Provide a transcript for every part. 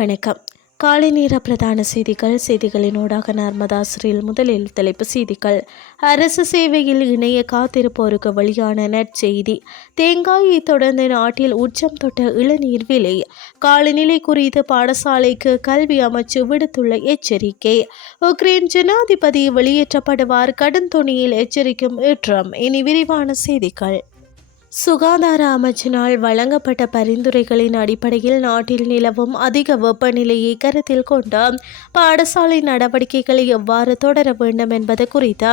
வணக்கம். காலை நேர பிரதான செய்திகள் செய்திகளின் ஊடாக நர்மதாசிரியில் முதலில் தலைப்பு செய்திகள். அரசு சேவையில் இணைய காத்திருப்போருக்கு வழியான நற்செய்தி தேங்காயை தொடர்ந்து நாட்டில் உச்சம் தொட்ட இளநீர் விலை. காலநிலை குறித்து பாடசாலைக்கு கல்வி அமைச்சு விடுத்துள்ள எச்சரிக்கை. உக்ரைன் ஜனாதிபதி வெளியேற்றப்படுவார் கடும் துணியில் எச்சரிக்கும் ஏற்றம். இனி விரிவான செய்திகள். சுகாதார அமைச்சினால் வழங்கப்பட்ட பரிந்துரைகளின் அடிப்படையில் நாட்டில் நிலவும் அதிக வெப்பநிலையை கருத்தில் கொண்டு பாடசாலை நடவடிக்கைகளை எவ்வாறு தொடர வேண்டும் என்பது குறித்து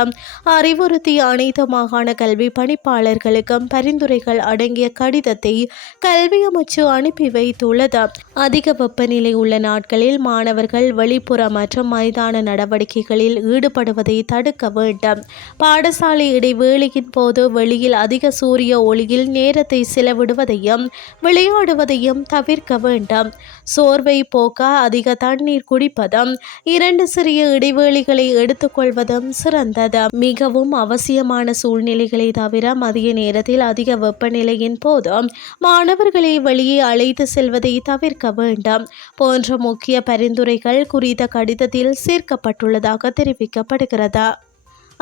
அறிவுறுத்திய அனைத்து மாகாண கல்வி பணிப்பாளர்களுக்கும் பரிந்துரைகள் அடங்கிய கடிதத்தை கல்வி அமைச்சு அனுப்பி வைத்துள்ளது. அதிக வெப்பநிலை உள்ள நாட்களில் மாணவர்கள் வெளிப்புற மற்றும் மைதான நடவடிக்கைகளில் ஈடுபடுவதை தடுக்க வேண்டும். பாடசாலை இடைவேளையின் போது வெளியில் அதிக சூரிய ஒளி வெளியில் நேரத்தை செலவிடுவதையும் விளையாடுவதையும் தவிர்க்க வேண்டும். சோர்வை போக்க அதிக தண்ணீர் குடிப்பதும் இரண்டு சிறிய இடைவேளைகளை எடுத்துக்கொள்வதும் சிறந்தது. மிகவும் அவசியமான சூழ்நிலைகளை தவிர மதிய நேரத்தில் அதிக வெப்பநிலையின் போது மாணவர்களை வெளியே அழைத்து செல்வதை தவிர்க்க வேண்டும். போன்ற முக்கிய பரிந்துரைகள் குறித்த கடிதத்தில் சேர்க்கப்பட்டுள்ளதாக தெரிவிக்கப்படுகிறது.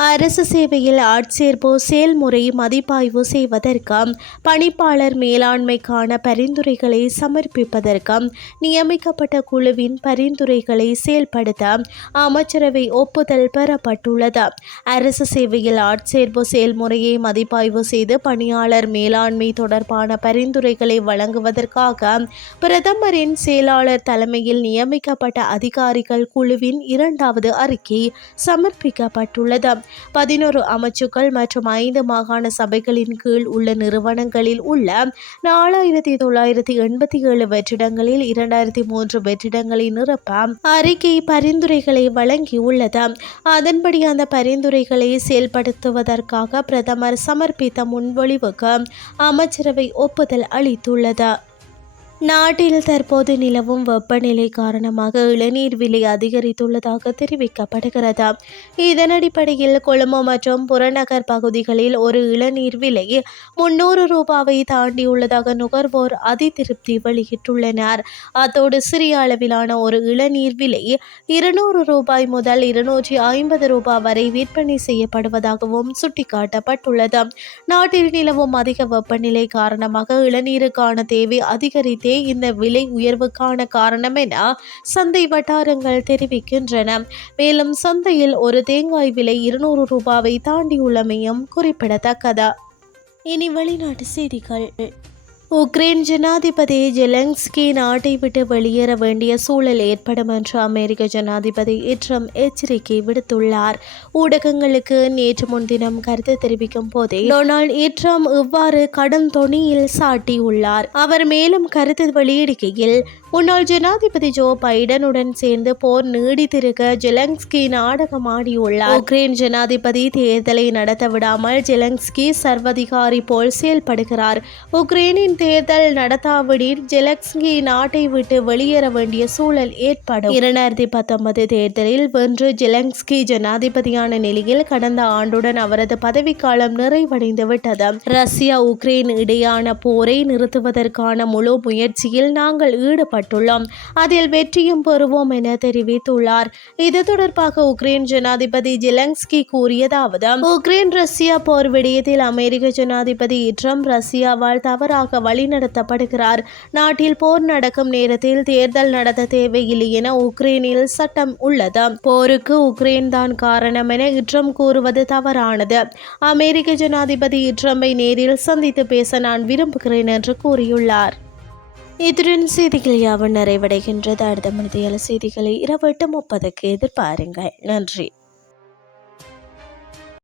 அரசு சேவையில் ஆட்சேர்ப்பு செயல்முறை மதிப்பாய்வு செய்வதற்கு பணிப்பாளர் மேலாண்மைக்கான பரிந்துரைகளை சமர்ப்பிப்பதற்கு நியமிக்கப்பட்ட குழுவின் பரிந்துரைகளை செயல்படுத்த அமைச்சரவை ஒப்புதல் பெறப்பட்டுள்ளது. அரசு சேவையில் ஆட்சேர்ப்பு செயல்முறையை மதிப்பாய்வு செய்து பணியாளர் மேலாண்மை தொடர்பான பரிந்துரைகளை வழங்குவதற்காக பிரதமரின் செயலாளர் தலைமையில் நியமிக்கப்பட்ட அதிகாரிகள் குழுவின் இரண்டாவது அறிக்கை சமர்ப்பிக்கப்பட்டுள்ளது. பதினோரு அமைச்சுக்கள் மற்றும் ஐந்து மாகாண சபைகளின் கீழ் உள்ள நிறுவனங்களில் உள்ள நாலாயிரத்தி தொள்ளாயிரத்தி எண்பத்தி ஏழு வெற்றிடங்களில் இரண்டாயிரத்தி மூன்று வெற்றிடங்களை நிரப்ப அறிக்கை பரிந்துரைகளை வழங்கியுள்ளது. அதன்படி அந்த பரிந்துரைகளை செயல்படுத்துவதற்காக பிரதமர் சமர்ப்பித்த முன்மொழிவுக்கு அமைச்சரவை ஒப்புதல் அளித்துள்ளது. நாட்டில் தற்போது நிலவும் வெப்பநிலை காரணமாக இளநீர் விலை அதிகரித்துள்ளதாக தெரிவிக்கப்படுகிறது. இதன் அடிப்படையில் கொழும்பு மற்றும் புறநகர் பகுதிகளில் ஒரு இளநீர் விலை முன்னூறு ரூபாவை தாண்டியுள்ளதாக நுகர்வோர் அதிருப்தி வெளியிட்டுள்ளனர். அத்தோடு சிறிய அளவிலான ஒரு இளநீர் விலை இருநூறு ரூபாய் முதல் இருநூற்றி ஐம்பது ரூபாய் வரை விற்பனை செய்யப்படுவதாகவும் சுட்டிக்காட்டப்பட்டுள்ளது. நாட்டில் நிலவும் அதிக வெப்பநிலை காரணமாக இளநீருக்கான தேவை அதிகரித்து இதே இந்த விலை உயர்வுக்கான காரணம் என சந்தை வட்டாரங்கள் தெரிவிக்கின்றன. மேலும் சந்தையில் ஒரு தேங்காய் விலை இருநூறு ரூபாவை தாண்டியுள்ளமையும் குறிப்பிடத்தக்கது. இனி வெளிநாட்டு செய்திகள். உக்ரைன் ஜனாதிபதி ஜெலன்ஸ்கி நாட்டை விட்டு வெளியேற வேண்டிய சூழல் ஏற்படும் என்று அமெரிக்க ஜனாதிபதி இட்ரம் எச்சரிக்கை விடுத்துள்ளார். ஊடகங்களுக்கு நேற்று முன்தினம் கருத்து தெரிவிக்கும் போதே டொனால்ட் இட்ரம் இவ்வாறு கடும் தொனியில் சாட்டியுள்ளார். அவர் மேலும் கருத்து வெளியிடுகையில் முன்னாள் ஜனாதிபதி ஜோ பைடனுடன் சேர்ந்து போர் நீடித்திருக்க ஜெலன்ஸ்கி நாடகமாடியுள்ளார். உக்ரைன் ஜனாதிபதி தேர்தலை நடத்த விடாமல் ஜெலன்ஸ்கி சர்வதிகாரி போல் செயல்படுகிறார். உக்ரைனின் தேர்தல் நடத்தாவிடில் ஜெலக்ஸ்கி நாட்டை விட்டு வெளியேற வேண்டிய சூழல் ஏற்படும். இரண்டாயிரத்தி பத்தொன்பது தேர்தலில் வென்று ஜெலன்ஸ்கி ஜனாதிபதியான நிலையில் கடந்த ஆண்டுடன் அவரது பதவிக்காலம் நிறைவடைந்து விட்டது ரஷ்யா உக்ரைன் இடையான போரை நிறுத்துவதற்கான முழு முயற்சியில் நாங்கள் ஈடுபட்டுள்ளோம். அதில் வெற்றியும் பெறுவோம் என தெரிவித்துள்ளார். இது தொடர்பாக உக்ரைன் ஜனாதிபதி ஜெலன்ஸ்கி கூறியதாவது உக்ரைன் ரஷ்யா போர் விடயத்தில் அமெரிக்க ஜனாதிபதி ட்ரம்ப் ரஷ்யாவால் தவறாக வழிநடத்தப்படுகிறார். நாட்டில் போர் நடக்கும் நேரத்தில் தேர்தல் நடத்த தேவையில்லை என உக்ரைனில் சட்டம் உள்ளது. போருக்கு உக்ரைன் தான் காரணம் என இட்ரம் கூறுவது தவறானது. அமெரிக்க ஜனாதிபதி இட்ரம்பை நேரில் சந்தித்து பேச நான் விரும்புகிறேன் என்று கூறியுள்ளார். இத்துடன் செய்திகள் யாவும் நிறைவடைகின்றது. அடுத்த மனித செய்திகளை இரவு எட்டு முப்பதுக்கு எதிர்பாருங்கள். நன்றி.